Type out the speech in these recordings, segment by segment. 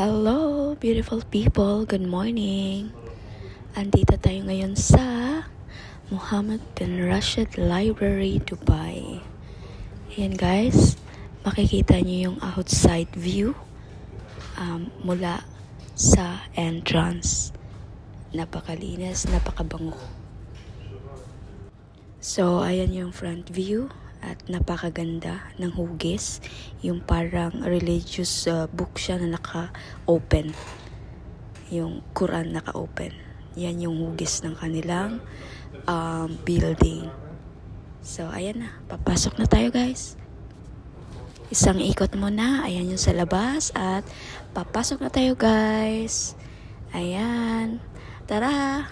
Hello, beautiful people. Good morning. Andito tayo ngayon sa Mohammed bin Rashid Library, Dubai. Ayan guys, makikita niyo yung outside view mula sa entrance. Napakalinis, napakabango. So, ayan yung front view. At napakaganda ng hugis. Yung parang religious book siya na naka-open. Yung Quran naka-open. Yan yung hugis ng kanilang building. So, ayan na. Papasok na tayo guys. Isang ikot muna. Ayan yung sa labas. At papasok na tayo guys. Ayan. Tara!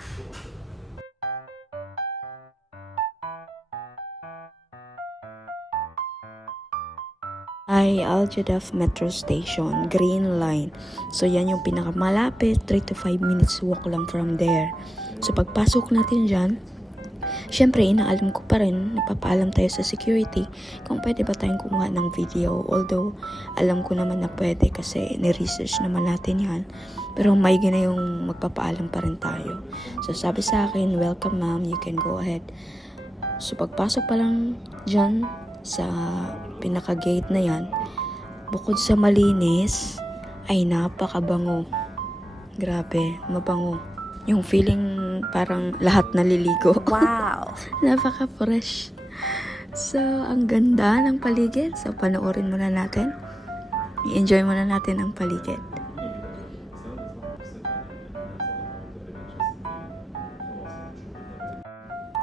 Ay Al Jadaf Metro Station, Green Line. So yan yung pinakamalapit, 3 to 5 minutes walk lang from there. So pagpasok natin dyan, syempre inaalam ko pa rin, napapaalam tayo sa security kung pwede ba tayong kumuha ng video. Although alam ko naman na pwede kasi ni-research naman natin yan. Pero may na yung magpapaalam pa rin tayo. So sabi sa akin, welcome ma'am, you can go ahead. So pagpasok pa lang dyan sa pinaka-gate na yan, bukod sa malinis, ay napakabango. Grabe, mabango. Yung feeling parang lahat naliligo. Wow! Napaka-fresh. So, ang ganda ng paligid. So, panoorin muna natin. I-enjoy muna natin ang paligid.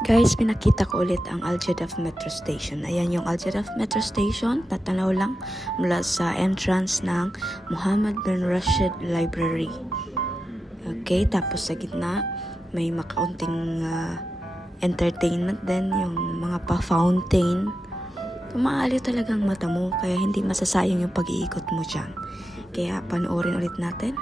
Guys, pinakita ko ulit ang Al Jadaf Metro Station. Ayan yung Al Jadaf Metro Station. Tatanaw lang mula sa entrance ng Mohammed bin Rashid Library. Okay, tapos sa gitna, may makaunting entertainment din, yung mga pa-fountain. Tumaali talagang mata mo, kaya hindi masasayang yung pag-iikot mo dyan. Kaya panoorin ulit natin.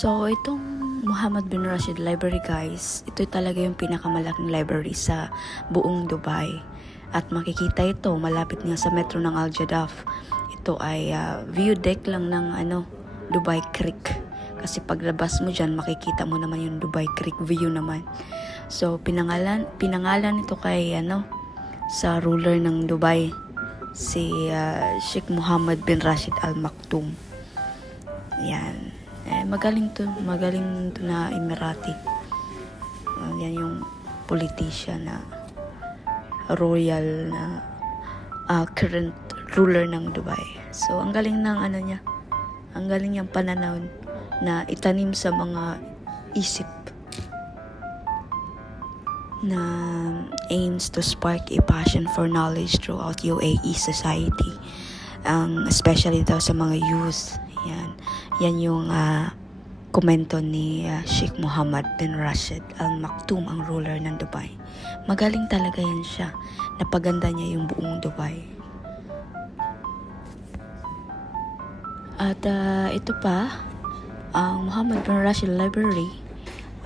So, itong Mohammed bin Rashid Library guys, ito talaga yung pinakamalaking library sa buong Dubai. At makikita ito, malapit nga sa metro ng Al Jadaf. Ito ay view deck lang ng Dubai Creek. Kasi paglabas mo dyan, makikita mo naman yung Dubai Creek view naman. So, pinangalan ito kay sa ruler ng Dubai, si Sheikh Mohammed bin Rashid Al Maktoum. Yan. Magaling to na Emirati. Yan yung politician na royal na current ruler ng Dubai. So ang galing ng niya. Ang galing niyang pananaw na itanim sa mga isip na aims to spark a passion for knowledge throughout UAE society. Especially daw sa mga youth. Yan yung komento ni Sheikh Mohammed bin Rashid Al Maktoum, ang ruler ng Dubai. Magaling talaga yan siya. Napaganda niya yung buong Dubai. At ito pa, ang Mohammed bin Rashid Library,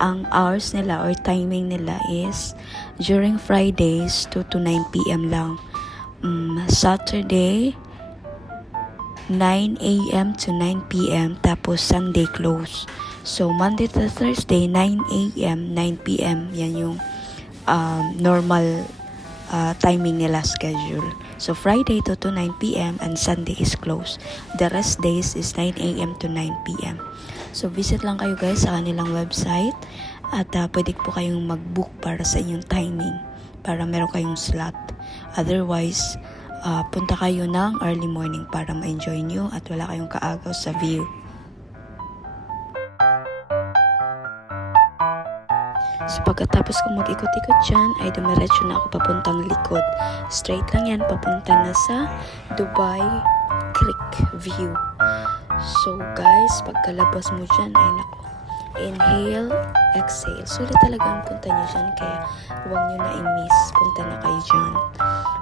ang hours nila or timing nila is during Fridays 2 to 9 p.m. lang. Saturday 9 a.m. to 9 p.m. tapos Sunday close. So Monday to Thursday 9 a.m. 9 p.m. yan yung normal timing nila schedule. So Friday to 9 p.m. and Sunday is closed. The rest days is 9 a.m. to 9 p.m. So visit lang kayo guys sa kanilang website At pwede po kayong mag-book para sa inyong timing, para meron kayong slot. Otherwise, punta kayo ng early morning para ma-enjoy nyo at wala kayong kaagaw sa view. So pagkatapos kong mag-ikot-ikot dyan, ay dumiretso na ako papuntang likod. Straight lang yan, papunta na sa Dubai Creek View. So guys, pagkalabas mo dyan, ay naku, inhale, exhale. Sulit talaga ang punta nyo dyan, kaya huwag nyo na i-miss. Punta na kayo dyan.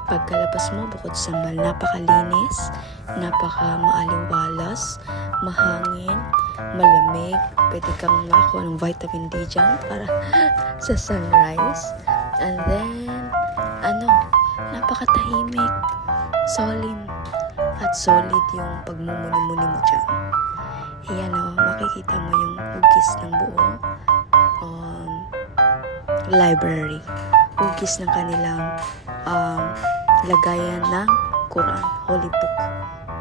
Pagkalabas mo, bukod sa napakalinis, napaka-maaliwalas, mahangin, malamig, pwede kang makakuha ng vitamin D dyan para sa sunrise. And then, napakatahimik, solemn, at solid yung pagmumuni-muni mo dyan. Iyan makikita mo yung hugis ng buong library. Hugis ng kanilang lagayan ng Quran, Holy Book,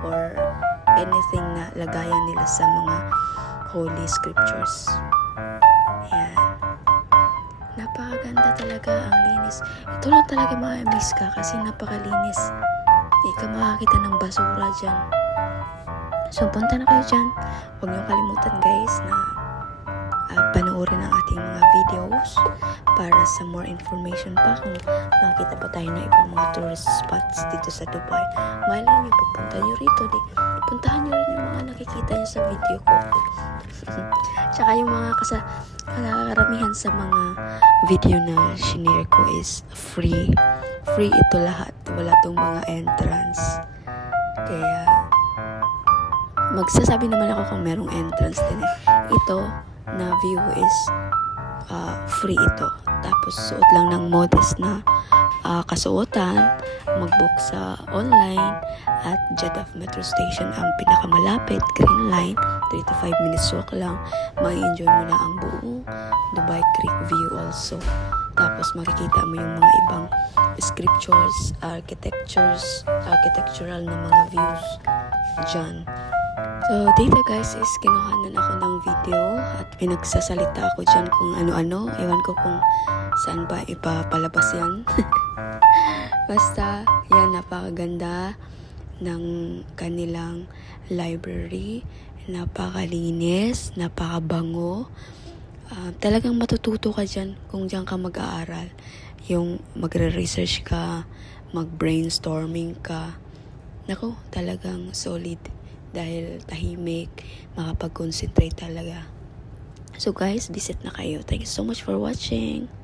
or anything na lagayan nila sa mga Holy Scriptures. Ayan. Napakaganda talaga, ang linis. Ito lang talaga ma-miss ka kasi napakalinis. Hindi ka makakita ng basura dyan. So, punta na kayo dyan. Huwag niyo kalimutan guys na panoorin ang ating mga videos para sa more information pa kung makita pa tayo na ibang mga tourist spots dito sa Dubai. Malay niyo, pupunta niyo rito. Puntahan niyo rin yung mga nakikita niyo sa video ko. Tsaka yung mga karamihan sa mga video na shinare ko is free. Free ito lahat. Wala tong mga entrance. Kaya magsasabi naman ako kung merong entrance din eh. Ito na view is free ito. Tapos suot lang ng modest na kasuotan, mag-book sa online at Jeddah Metro Station ang pinakamalapit, Green Line, 3 to 5 minutes walk lang. Ma-enjoy mo na ang buong Dubai Creek View also. Tapos makikita mo yung mga ibang scriptures, architectural na mga views dyan. So, dito guys is kinuhanan ako ng video at pinagsasalita ako dyan kung ano-ano. Ewan ko kung saan ba ipapalabas yan. Basta, yan, napakaganda ng kanilang library. Napakalinis, napakabango. Talagang matututo ka dyan kung dyan ka mag-aaral. Yung magre-research ka, mag-brainstorming ka. Naku, talagang solid. Dahil tahimik, makapag-concentrate talaga. So guys, visit na kayo. Thank you so much for watching.